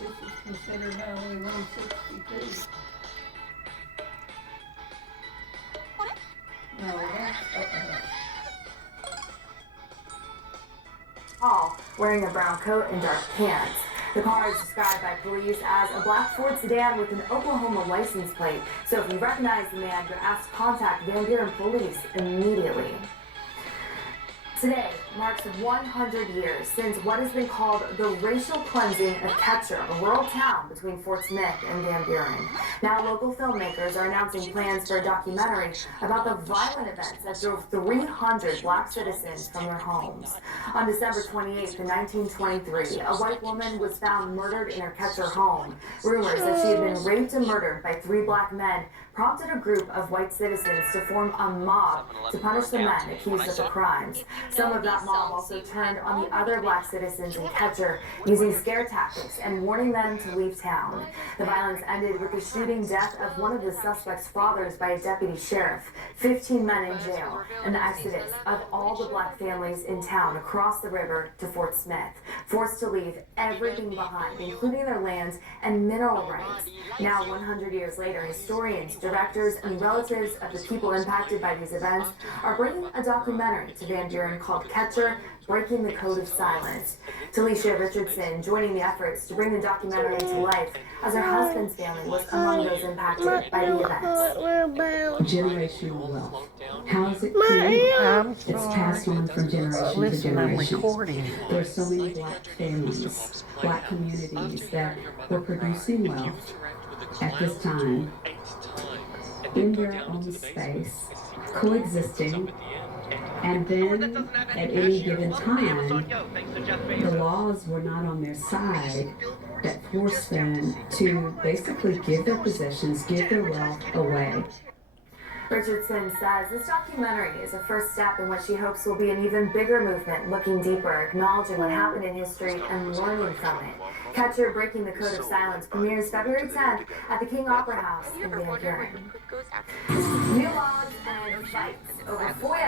This is considered Highway 162. No, that's up ahead. Tall, wearing a brown coat and dark pants. The car is described by police as a black Ford sedan with an Oklahoma license plate. So if you recognize the man, you're asked to contact Van Buren Police immediately. Today marks 100 years since what has been called the racial cleansing of Ketcher, a rural town between Fort Smith and Van Buren. Now local filmmakers are announcing plans for a documentary about the violent events that drove 300 black citizens from their homes. On December 28th, 1923, a white woman was found murdered in her Ketcher home. Rumors that she had been raped and murdered by 3 black men prompted a group of white citizens to form a mob to punish the men accused of the crimes. Some of that mob also turned on the other black citizens in Ketcher, using scare tactics and warning them to leave town. The violence ended with the shooting death of one of the suspects' fathers by a deputy sheriff, 15 men in jail, and the exodus of all the black families in town across the river to Fort Smith, forced to leave everything behind, including their lands and mineral rights. Now, 100 years later, historians, directors, and relatives of the people impacted by these events are bringing a documentary to Van Buren called Ketcher, Breaking the Code of Silence. Talisha Richardson joining the efforts to bring the documentary to life as her husband's family was among those impacted by the events. Generational wealth. How is it created? It's passed on from generation to generation. There are so many black families, black communities that were producing wealth at this time in their own space, coexisting, and then at any given time, the laws were not on their side that forced them to basically give their possessions, give their wealth away. Richardson says this documentary is a first step in what she hopes will be an even bigger movement, looking deeper, acknowledging what happened in history, and learning from it. Ketcher, Breaking the Code of Silence premieres February 10th at the King Opera House in Van Buren. New laws and fights over FOIA